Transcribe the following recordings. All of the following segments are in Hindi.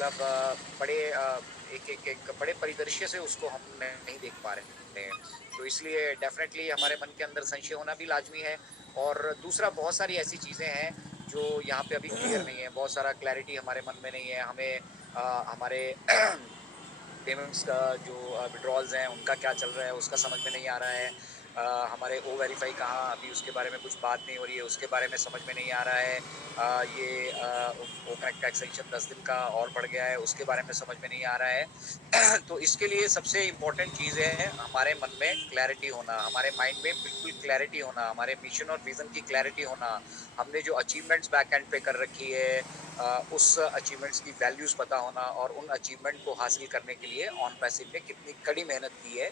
मतलब एक बड़े परिदृश्य से उसको हम नहीं देख पा रहे हैं। तो इसलिए डेफ़िनेटली हमारे मन के अंदर संशय होना भी लाज़मी है और दूसरा बहुत सारी ऐसी चीज़ें हैं जो यहाँ पे अभी क्लियर नहीं है, बहुत सारा क्लैरिटी हमारे मन में नहीं है। हमें हमारे पेमेंट्स का जो विथड्रॉल्स हैं, उनका क्या चल रहा है, उसका समझ में नहीं आ रहा है। हमारे ओ वेरीफाई कहाँ अभी उसके बारे में कुछ बात नहीं हो रही है, उसके बारे में समझ में नहीं आ रहा है। ये ओ कनेक्ट का एक्सटेंशन 10 दिन का और बढ़ गया है, उसके बारे में समझ में नहीं आ रहा है। तो इसके लिए सबसे इम्पोर्टेंट चीज़ है हमारे मन में क्लैरिटी होना, हमारे माइंड में बिल्कुल क्लैरिटी होना, हमारे मिशन और विज़न की क्लैरिटी होना। हमने जो अचीवमेंट्स बैक एंड पे कर रखी है उस अचीवमेंट्स की वैल्यूज़ पता होना और उन अचीवमेंट को हासिल करने के लिए ऑन पैसिव ने कितनी कड़ी मेहनत की है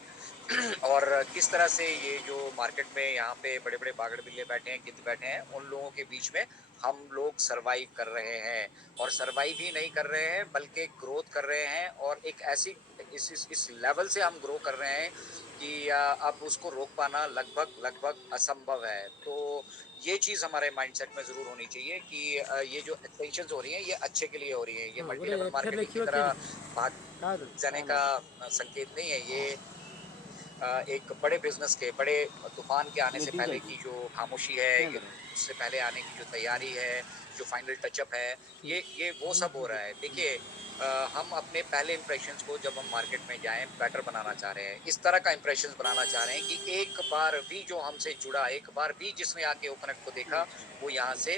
और किस तरह से ये जो मार्केट में यहाँ पे बड़े-बड़े बागड़-बिल्ले बैठे हैं, गिद्ध बैठे हैं, उन लोगों के बीच में हम लोग सर्वाइव कर रहे हैं और सर्वाइव ही नहीं कर रहे हैं बल्कि ग्रोथ कर रहे हैं और एक ऐसी इस लेवल से हम ग्रो कर रहे हैं कि अब उसको रोक पाना लगभग लगभग असंभव है। तो ये चीज़ हमारे माइंडसेट में ज़रूर होनी चाहिए कि ये जो एक्सटेंशंस हो रही हैं, ये अच्छे के लिए हो रही हैं। ये मल्टी ಒಳ್ಳೆ लेवल मार्केटिंग की तरह ಎಕ್ಸರ್ಲೆಕ್ಕಿವತ್ತೇನು भाग ಕಾದು जाने ಕಾಲ का संकेत नहीं है। ये एक बड़े बिज़नेस के, बड़े तूफ़ान के आने से मीटिंग पहले चलती की जो खामोशी है, ये केंದ್ರ उससे पहले आने की जो तैयारी है, जो फाइनल टचअप है, ये वो सब हो रहा है। देखिए हम अपने पहले इंप्रेशंस को जब हम मार्केट में जाएँ, बेटर बनाना चाह रहे हैं। इस तरह का इंप्रेशंस बनाना चाह रहे हैं कि एक बार भी जो हमसे जुड़ा, एक बार भी जिसने आके ओकनेट को देखा, वो यहाँ से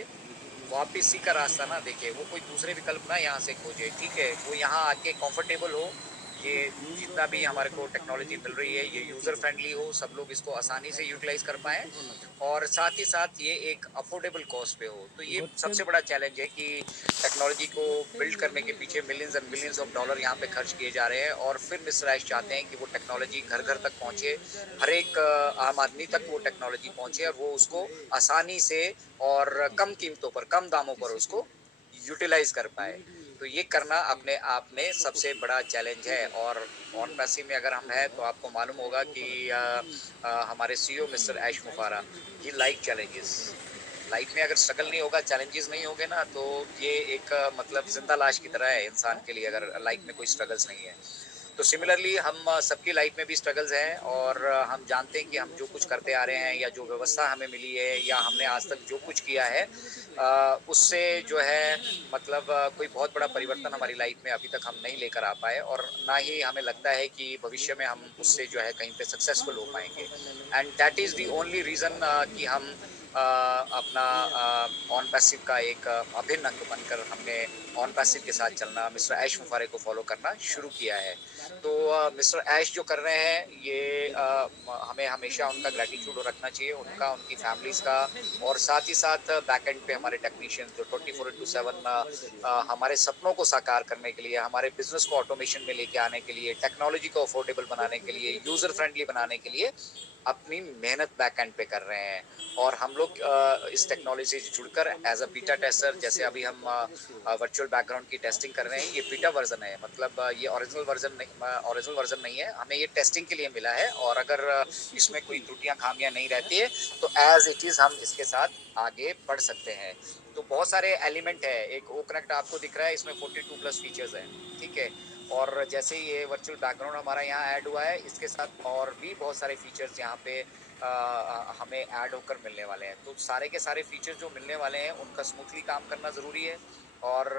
वापसी का रास्ता ना देखे, वो कोई दूसरे विकल्प ना यहाँ से खोजे, ठीक है? वो यहाँ आके कंफर्टेबल हो, ये जितना भी हमारे को टेक्नोलॉजी मिल रही है, ये यूज़र फ्रेंडली हो, सब लोग इसको आसानी से यूटिलाइज़ कर पाएँ और साथ ही साथ ये एक अफोर्डेबल कॉस्ट पे हो। तो ये ಗೊತ್ತೇನು सबसे बड़ा चैलेंज है कि टेक्नोलॉजी को बिल्ड करने के पीछे millions and millions of dollar यहाँ पे खर्च किए जा रहे हैं और फिर मिस्टर ऐश चाहते हैं कि वो टेक्नोलॉजी घर-घर तक पहुँचे, हर एक आम आदमी तक वो टेक्नोलॉजी पहुँचे और वो उसको आसानी से और कम कीमतों पर, कम दामों पर उसको यूटिलाइज़ कर पाए। तो ये करना अपने आप में सबसे बड़ा चैलेंज है और ऑन पैसिव में अगर हम हैं तो आपको मालूम होगा कि हमारे सीईओ मिस्टर ऐश मुफारा ही लाइक चैलेंजेस। लाइफ में अगर स्ट्रगल नहीं होगा, चैलेंजेस नहीं होंगे ना तो ये एक मतलब ज़िंदा लाश की तरह है इंसान के लिए अगर लाइफ में कोई स्ट्रगल्स नहीं है। तो सिमिलरली हम सबकी लाइफ में भी स्ट्रगल्स हैं और हम जानते हैं कि हम जो कुछ करते आ रहे हैं या जो व्यवस्था हमें मिली है या हमने आज तक जो कुछ किया है उससे जो है मतलब कोई बहुत बड़ा परिवर्तन हमारी लाइफ में अभी तक हम नहीं लेकर आ पाए और ना ही हमें लगता है कि भविष्य में हम उससे जो है कहीं पे सक्सेसफुल हो पाएँगे। And that is the only reason कि हम अपना ऑन पैसिव का एक अभिन्न अंग बनकर हमने ऑन पैसिव के साथ चलना मिस्टर ऐश मुफारे को फॉलो करना शुरू किया है। तो मिस्टर ऐश जो कर रहे हैं ये हमें हमेशा उनका ग्रैटिट्यूड रखना चाहिए, उनका, उनकी फैमिलीज़ का और साथ ही साथ बैक एंड पे हमारे टेक्नीशियंस जो 24/7 हमारे सपनों को साकार करने के लिए, हमारे बिज़नेस को ऑटोमेशन में लेके आने के लिए, टेक्नोलॉजी को अफोर्डेबल बनाने के लिए, यूज़र फ्रेंडली बनाने के लिए अपनी मेहनत बैक एंड पे कर रहे हैं। और हम लोग इस टेक्नोलॉजी से जुड़कर एज़ अ बीटा टेस्टर जैसे अभी हम वर्चुअल बैकग्राउंड की टेस्टिंग कर रहे हैं, ये बीटा वर्ज़न है मतलब ये ओरिजिनल वर्ज़न नहीं है, हमें ये टेस्टिंग के लिए मिला है और अगर इसमें कोई त्रुटियाँ, खामियाँ नहीं रहती है, तो एज़ इट इज़ हम इसके साथ आगे बढ़ सकते हैं। तो बहुत सारे एलिमेंट है, एक ओ कनेक्ट आपको दिख रहा है, इसमें 42 प्लस फीचर्स हैं, ठीक है? और जैसे ही ये वर्चुअल बैकग्राउंड हमारा यहाँ ऐड हुआ है, इसके साथ और भी बहुत सारे फीचर्स यहाँ पे हमें ऐड होकर मिलने वाले हैं। तो सारे के सारे फीचर्स जो मिलने वाले हैं, उनका स्मूथली काम करना ज़रूरी है और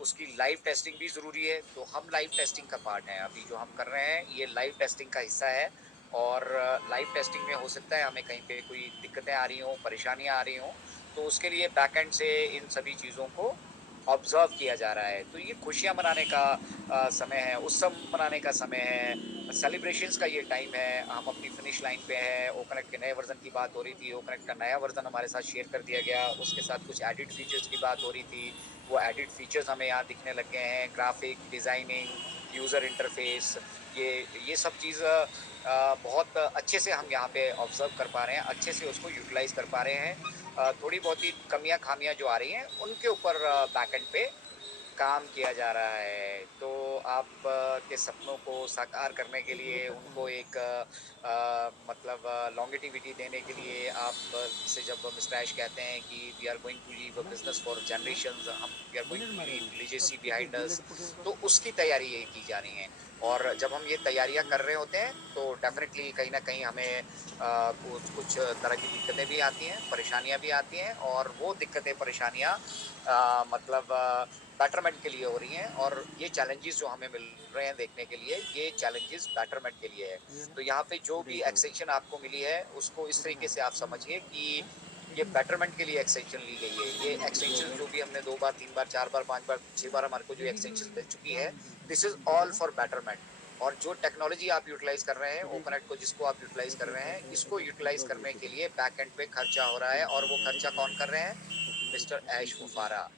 उसकी लाइव टेस्टिंग भी ज़रूरी है। तो हम लाइव टेस्टिंग का पार्ट हैं, अभी जो हम कर रहे हैं, ये लाइव टेस्टिंग का हिस्सा है और लाइव टेस्टिंग में हो सकता है हमें कहीं पे कोई दिक्कतें आ रही हों, परेशानियाँ आ रही हों, तो उसके लिए बैकएंड से इन सभी चीज़ों को ऑब्ज़र्व किया जा रहा है। तो ये खुशियाँ मनाने का समय है, उत्सव मनाने का समय है, सेलिब्रेशंस का ये टाइम है, हम अपनी फिनिश लाइन पे हैं, ओकनेक्ट के नए वर्ज़न की बात हो रही थी, ओकनेक्ट का नया वर्ज़न हमारे साथ शेयर कर दिया गया, उसके साथ कुछ एडिड फीचर्स की बात हो रही थी, वो एडिड फीचर्स हमें यहाँ दिखने लग गए हैं, ग्राफ़िक, डिज़ाइनिंग, यूज़र इंटरफ़ेस, ये सब चीज़ बहुत अच्छे से हम यहाँ पे ऑब्ज़र्व कर पा रहे हैं, अच्छे से उसको यूटिलाइज़ कर पा रहे हैं। थोड़ी बहुत ही कमियाँ-खामियाँ जो आ रही हैं, उनके ऊपर बैकएंड पे काम किया जा रहा है, तो आप के सपनों को साकार करने के लिए उनको एक मतलब लॉन्गेटिविटी देने के लिए आप से जब मिस्टर ऐश कहते हैं कि we are going to leave a business for generations, हम we are going to leave legacy behind us, तो उसकी तैयारी ये की जा रही है। और जब हम ये तैयारियाँ कर रहे होते हैं, तो डेफ़िनेटली कहीं न कहीं हमें कुछ कुछ तरह की दिक्कतें भी आती हैं, परेशानियाँ भी आती हैं और वो दिक्कतें, परेशानियाँ मतलब बेटरमेंट के लिए हो रही हैं और ये चैलेंजेस जो हमें मिल रहे हैं देखने के लिए, ये चैलेंजेस बेटरमेंट के लिए है। तो यहाँ पे जो भी एक्सटेंशन आपको मिली है, उसको इस तरीके से आप समझिए कि ये बेटरमेंट के लिए एक्सटेंशन ली गई है। ये एक्सटेंशन जो भी हमने 2 बार, 3 बार, 4 बार, 5 बार, 6 बार हमारे को जो एक्सटेंशन मिल चुकी है, this is all for betterment. और जो टेक्नोलॉजी आप यूटिलाइज़ कर रहे हैं, ओपनएट को जिसको आप यूटिलाइज़ कर रहे हैं, इसको यूटिलाइज़ करने के लिए बैक एंड पे खर्चा हो रहा है और वो खर्चा कौन कर रहे हैं? मिस्टर ऐश मुफारा।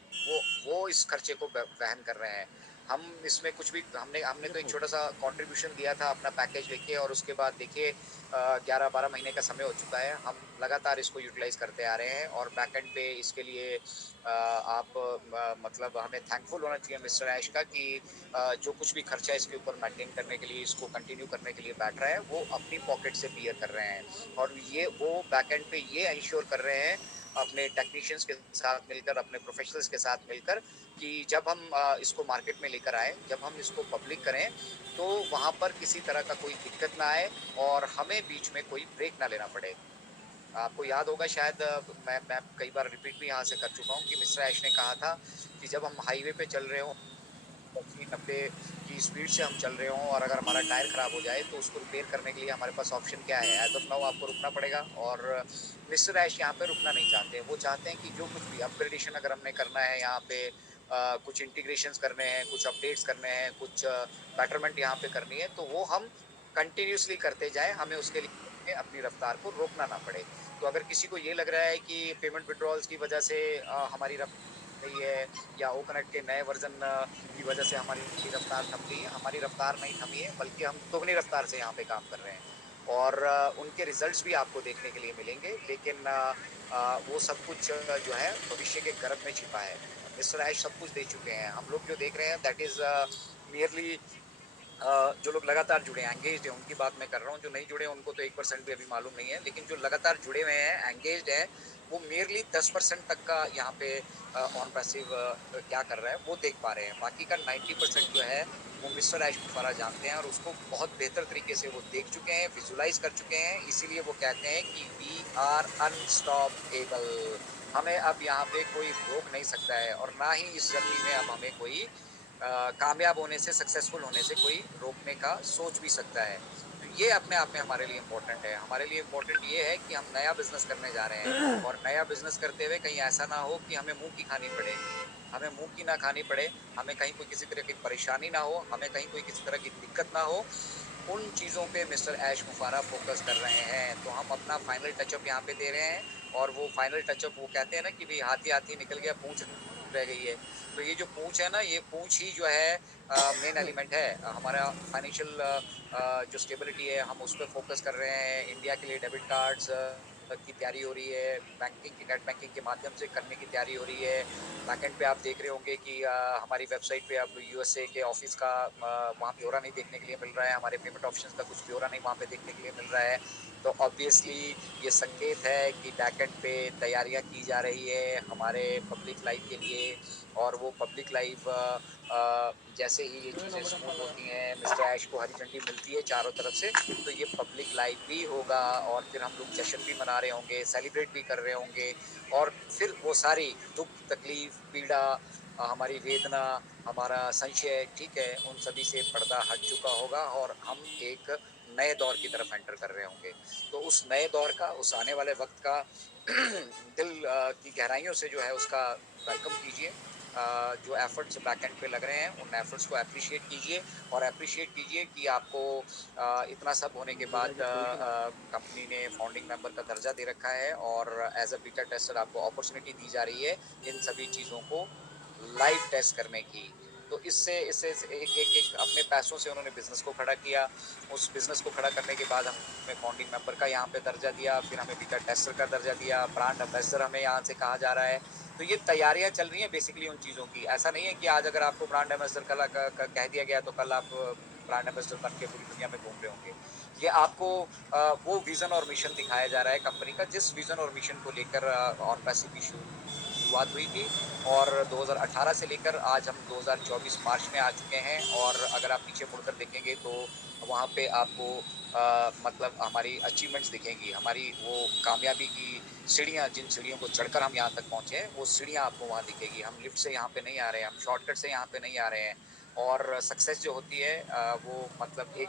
वो इस खर्चे को वहन कर रहे हैं। हम इसमें कुछ भी हमने हमने तो एक छोटा-सा कंट्रीब्यूशन दिया था अपना पैकेज लेके और उसके बाद देखिए 11-12 महीने का समय हो चुका है। हम लगातार इसको यूटिलाइज़ करते आ रहे हैं और बैक एंड पे इसके लिए आप मतलब हमें थैंकफुल होना चाहिए मिस्टर ऐश का कि जो कुछ भी खर्चा इसके ऊपर मेंटेन करने के लिए, इसको कंटिन्यू करने के लिए बैठ रहा है, वो अपनी पॉकेट से बियर कर रहे हैं। और ये वो बैक एंड पे ये एंश्योर कर रहे हैं अपने टेक्नीशियंस के साथ मिलकर, अपने प्रोफेशनल्स के साथ मिलकर कि जब हम इसको मार्केट में लेकर आएँ, जब हम इसको पब्लिक करें, तो वहाँ पर किसी तरह का कोई दिक्कत ना आए और हमें बीच में कोई ब्रेक ना लेना पड़े। आपको याद होगा शायद मैं कई बार रिपीट भी यहाँ से कर चुका हूँ कि मिस्टर ऐश ने कहा था कि जब हम हाईवे पे चल रहे हों 80-90 की स्पीड से हम चल रहे हों और अगर हमारा टायर खराब हो जाए तो उसको रिपेयर करने के लिए हमारे पास ऑप्शन क्या है? एज़ ऑफ नाउ आपको रुकना पड़ेगा और मिस्टर ऐश यहाँ पे रुकना नहीं चाहते। वो चाहते हैं कि जो कुछ भी अपग्रेडेशन अगर हमने करना है यहाँ पे कुछ इंटीग्रेशंस करने हैं, कुछ अपडेट्स करने हैं, कुछ बेटरमेंट यहाँ पे करनी है, तो वो हम कंटिन्यूअसली करते जाएँ, हमें उसके लिए अपनी रफ्तार को रोकना ना पड़े। तो अगर किसी को ये लग रहा है कि पेमेंट विथड्रॉल्स की वजह से हमारी रफ़्तार रही है या ओकनेट के नए वर्ज़न की वजह से हमारी रफ्तार थम गई है, हमारी रफ्तार नहीं थमी है, बल्कि हम दोगुनी रफ्तार से यहाँ पे काम कर रहे हैं। और उनके रिज़ल्ट्स भी आपको देखने के लिए मिलेंगे, लेकिन वो सब कुछ जो है भविष्य के गर्भ में छिपा है। मिस्टर ऐश सब कुछ दे चुके हैं। हम लोग जो देख रहे हैं दैट इज़ मियरली जो लोग लगातार जुड़े हैं, एंगेज्ड हैं, उनकी बात मैं कर रहा हूँ, जो नहीं जुड़े हैं उनको तो 1% भी अभी मालूम नहीं है, लेकिन जो लगातार जुड़े हुए हैं, एंगेज्ड हैं, वो मेयरली 10% तक का यहाँ पे ऑन पैसिव क्या कर रहा है, वो देख पा रहे हैं। बाकी का 90% जो है, वो मिस्टर ऐश मुफारा जानते हैं और उसको बहुत बेहतर तरीके से वो देख चुके हैं, विज़ुअलाइज़ कर चुके हैं, इसीलिए वो कहते हैं कि वी आर अनस्टॉपेबल। हमें अब यहाँ पे कोई रोक नहीं सकता है और ना ही इस जर्नी में अब हमें कोई कामयाब होने से, सक्सेसफुल होने से कोई रोकने का सोच भी सकता है। तो ये अपने आप में हमारे लिए इम्पोर्टेंट है। हमारे लिए इम्पोर्टेंट ये है कि हम नया बिज़नेस करने जा रहे हैं और नया बिज़नेस करते हुए कहीं ऐसा ना हो कि हमें मुँह की खानी पड़े। हमें मुँह की ना खानी पड़े, हमें कहीं कोई किसी तरह की परेशानी ना हो, हमें कहीं कोई किसी तरह की दिक्कत ना हो। उन चीज़ों पे मिस्टर ऐश मुफारा फ़ोकस कर रहे हैं। तो हम अपना फाइनल टचअप यहाँ पे दे रहे हैं और वो फाइनल टचअप वो कहते हैं ना कि भई हाथी-हाथी निकल गया, पूँछ रह गई है। तो ये जो पूँछ है ना, ये पूँछ ही जो है मेन एलिमेंट है। हमारा फाइनेंशियल जो स्टेबिलिटी है, हम उस पे फ़ोकस कर रहे हैं। इंडिया के लिए डेबिट कार्ड्स की तैयारी हो रही है। बैंकिंग की नेट बैंकिंग के माध्यम से करने की तैयारी हो रही है। बैकएंड पे आप देख रहे होंगे कि हमारी वेबसाइट पे अब यूएसए के ऑफ़िस का वहाँ ब्यौरा नहीं देखने के लिए मिल रहा है। हमारे पेमेंट ऑप्शंस का कुछ ब्यौरा नहीं वहाँ पे देखने के लिए मिल रहा है। तो ऑब्वियसली ये संकेत है कि बैकएंड पे तैयारियाँ की जा रही है हमारे पब्लिक लाइव के लिए और वो पब्लिक लाइव जैसे ही ये चीज़ें स्मूथ होती हैं, मिस्टर ऐश को हरी झंडी मिलती है चारों तरफ से, तो ये पब्लिक लाइव भी होगा और फिर हम लोग जश्न भी मना रहे होंगे, सेलिब्रेट भी कर रहे होंगे और फिर वो सारी दुःख, तकलीफ, पीड़ा हमारी वेदना, हमारा संशय, ठीक है, उन सभी से पर्दा हट चुका होगा और हम एक नए दौर की तरफ एंटर कर रहे होंगे। तो उस नए दौर का, उस आने वाले वक़्त का दिल की गहराइयों से जो है उसका वेलकम कीजिए। जो एफर्ट्स बैकएंड पे लग रहे हैं, उन एफर्ट्स को एप्रिशिएट कीजिए और एप्रिशिएट कीजिए कि आपको इतना सब होने के बाद कंपनी ने फाउंडिंग मेंबर का दर्जा दे रखा है और एज़ अ बीटा टेस्टर आपको अपॉर्च्युनिटी दी जा रही है, इन सभी चीज़ों को लाइव टेस्ट करने की। तो इससे इससे एक अपने पैसों से उन्होंने बिज़नेस को खड़ा किया। उस बिज़नेस को खड़ा करने के बाद हमें फाउंडिंग मेंबर का यहाँ पे दर्जा दिया, फिर हमें बीटा टेस्टर का दर्जा दिया, ब्रांड एम्बेसडर हमें यहाँ से कहा जा रहा है। तो तो ये तैयारियाँ चल रही हैं बेसिकली उन चीज़ों की। ऐसा नहीं है कि आज अगर आपको ब्रांड एम्बेसडर कल क कह दिया गया तो कल आप ब्रांड एम्बेसडर बन के पूरी दुनिया में घूम रहे होंगे। ये आपको वो विज़न और मिशन दिखाया जा रहा है कंपनी का जिस विज़न और मिशन को लेकर ऑन पैसिव की शुरुआत हुई थी और 2018 से लेकर आज हम 2024 मार्च में आ चुके हैं और अगर आप पीछे मुड़कर देखेंगे तो वहाँ पे आपको मतलब हमारी अचीवमेंट्स दिखेंगी, हमारी वो कामयाबी की सीढ़ियाँ जिन सीढ़ियों को चढ़कर हम यहाँ तक पहुँचे हैं, वो सीढ़ियाँ आपको वहाँ दिखेगी। हम लिफ्ट से यहाँ पे नहीं आ रहे हैं, हम शॉर्टकट से यहाँ पे नहीं आ रहे हैं और सक्सेस जो होती है वो मतलब एक